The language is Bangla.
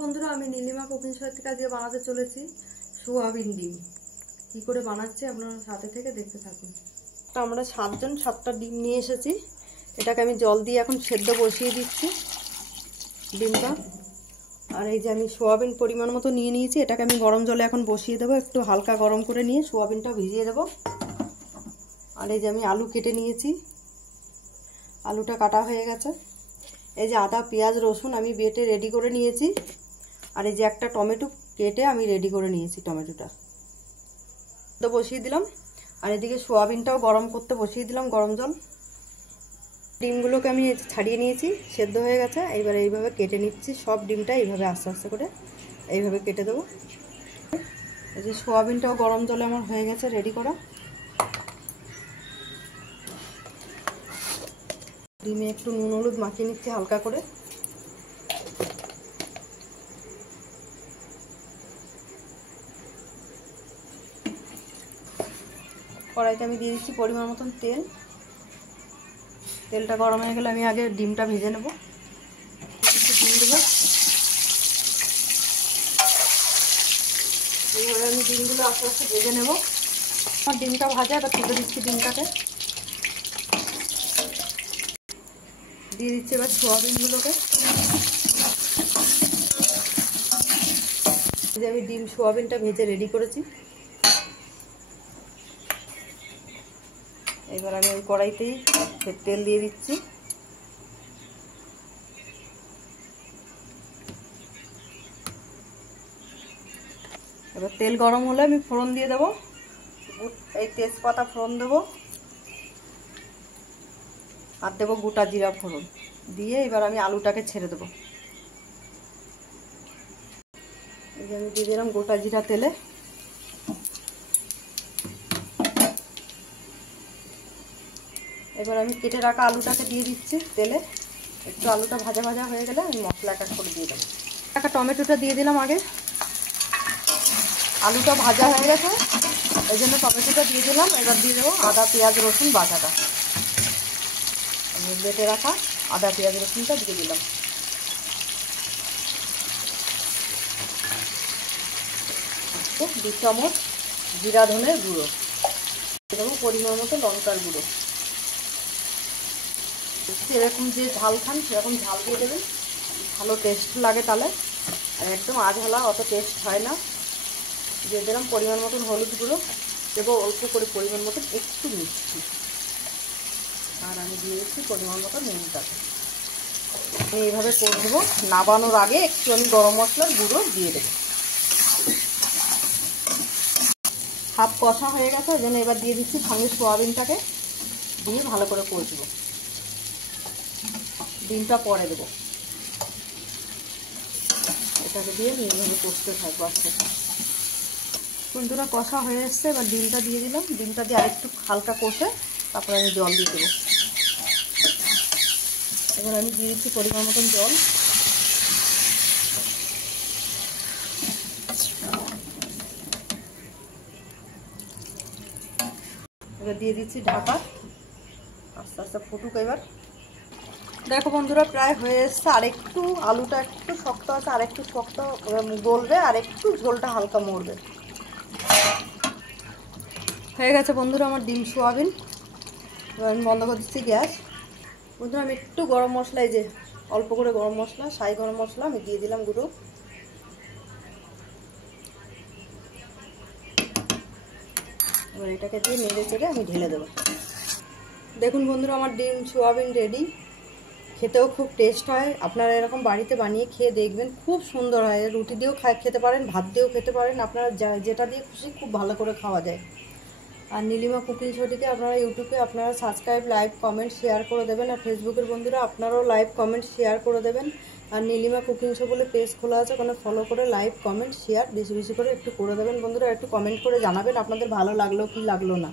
বন্ধুরা আমি নীলিমা কুকিং শো থেকে আজকে বানাতে চলেছি সোয়াবিন ডিম। কি করে বানাচ্ছি আপনারা সাথে থেকে দেখতে থাকুন। আমরা 7টা ডিম নিয়ে এসেছি, এটাকে আমি জল দিয়ে এখন সেদ্ধ বসিয়ে দিচ্ছি ডিমটা। আর এই যে আমি সোয়াবিন পরিমাণ মতো নিয়ে নিয়েছি, এটাকে আমি গরম জলে এখন বসিয়ে দেবো, একটু হালকা গরম করে নিয়ে সোয়াবিনটা ভিজিয়ে দেবো। আর এই যে আমি আলু কেটে নিয়েছি, আলুটা কাটা হয়ে গেছে। এই যে আদা পেঁয়াজ রসুন আমি বেটে রেডি করে নিয়েছি। আর এই যে একটা টমেটো কেটে আমি রেডি করে নিয়েছি, টমেটোটা তো বসিয়ে দিলাম। আর এদিকে সোয়াবিনটাও গরম করতে বসিয়ে দিলাম গরম জল। ডিমগুলোকে আমি ছাড়িয়ে নিয়েছি, সেদ্ধ হয়ে গেছে। এইবার এইভাবে কেটে নিচ্ছি সব ডিমটা, এইভাবে আস্তে আস্তে করে এইভাবে কেটে দেবো। এই যে সোয়াবিনটাও গরম জলে আমার হয়ে গেছে রেডি করা। ডিমে একটু নুন হলুদ মাখিয়ে নিচ্ছি হালকা করে। কড়াইতে আমি দিয়ে দিচ্ছি পরিমাণ মতন তেল। তেলটা গরম হয়ে গেলে আমি আগে ডিমটা ভেজে নেব। ডিম দেবো, এইভাবে আমি ডিমগুলো আস্তে আস্তে ভেজে নেব। আমার ডিমটা ভাজা, এবার তুলে দিচ্ছি ডিমটাকে। দিয়ে দিচ্ছি এবার সোয়াবিনগুলোকে। আমি ডিম সোয়াবিনটা ভেজে রেডি করেছি। এবার আমি ওই কড়াইতেই তেল দিয়ে দিচ্ছি। এবার তেল গরম হলে আমি ফোড়ন দিয়ে দেবো, এই তেজপাতা ফোড়ন দেবো, আর দেবো গোটা জিরা ফোড়ন দিয়ে এবার আমি আলুটাকে ছেড়ে দেবো। এই যে আমি দিয়ে দিলাম গোটা জিরা তেলে। এবার আমি কেটে রাখা আলুটাকে দিয়ে দিচ্ছি তেলে। একটু আলুটা ভাজা ভাজা হয়ে গেলে আমি মশলাটা করে দিয়ে দেবো। একটা টমেটোটা দিয়ে দিলাম আগে, আলুটা ভাজা হয়ে গেছে এই জন্য টমেটোটা দিয়ে দিলাম। এবার দিয়ে দেবো আদা পেঁয়াজ রসুন বাটাটা, আমি বেটে রাখা আদা পেঁয়াজ রসুনটা দিয়ে দিলাম। দু চামচ জিরা ধনের গুঁড়ো দিয়ে দেবো, পরিমাণ মতো লঙ্কার গুঁড়ো। সেরকম যে ঝাল খান সেরকম ঝাল দিয়ে দেবেন, ভালো টেস্ট লাগে তাহলে। আর একদম আঝালা অত টেস্ট হয় না। দিয়ে দিলাম পরিমাণ মতন হলুদ গুঁড়ো, দেবো অল্প করে পরিমাণ মতন একটু মিষ্টি, আর আমি দিয়ে দিচ্ছি পরিমাণ মতো নুনটাকে। আমি এইভাবে করে দেবো। নাবানোর আগে একটু আমি গরম মশলার গুঁড়ো দিয়ে দেবো। হাফ কষা হয়ে গেছে, ওই জন্য এবার দিয়ে দিচ্ছি সঙ্গে সোয়াবিনটাকে দিয়ে ভালো করে কষবো। ডিমটা পরে দেবো, এটাকে দিয়ে এইভাবে কষতে থাকবো আস্তে। বন্ধুরা কষা হয়ে এসছে, এবার ডিমটা দিয়ে দিলাম। ডিমটা দিয়ে আরেকটু হালকা কষে তারপরে আমি জল দিয়ে দেবো। এবার আমি দিয়ে দিচ্ছি পরিমাণ মতন জল। এবার দিয়ে দিচ্ছি ঢাকা, আস্তে আস্তে ফুটুক। এবার দেখো বন্ধুরা প্রায় হয়ে এসছে। আর একটু আলুটা একটু শক্ত আছে, আর একটু শক্ত গলবে, আর একটু ঝোলটা হালকা মরবে। হয়ে গেছে বন্ধুরা আমার ডিম সোয়াবিন। এবার আমি বন্ধ করে দিচ্ছি গ্যাস। বন্ধুরা আমি একটু গরম মশলা, এই যে অল্প করে গরম মশলা, সাই গরম মশলা আমি দিয়ে দিলাম গুঁড়ো। এবার এটাকে দিয়ে নেড়ে চেড়ে আমি ঢেলে দেবো। দেখুন বন্ধুরা আমার ডিম সোয়াবিন রেডি। খেতেও খুব টেস্ট হয়, আপনারা এরকম বাড়িতে বানিয়ে খেয়ে দেখবেন, খুব সুন্দর হয়। রুটি দিয়েও খেতে পারেন, ভাত দিয়েও খেতে পারেন, আপনারা যেটা দিয়ে খুশি খুব ভালো করে খাওয়া যায়। আর নীলিমা কুকিং শোটিকে আপনারা ইউটিউবে আপনারা সাবস্ক্রাইব লাইক কমেন্ট শেয়ার করে দেবেন। আর ফেসবুকের বন্ধুরা আপনারাও লাইভ কমেন্ট শেয়ার করে দেবেন। আর নীলিমা কুকিং শো বলে পেজ খোলা আছে, ওখানে ফলো করে লাইভ কমেন্ট শেয়ার বেশি বেশি করে একটু করে দেবেন বন্ধুরা। একটু কমেন্ট করে জানাবেন আপনাদের ভালো লাগলো কি লাগলো না।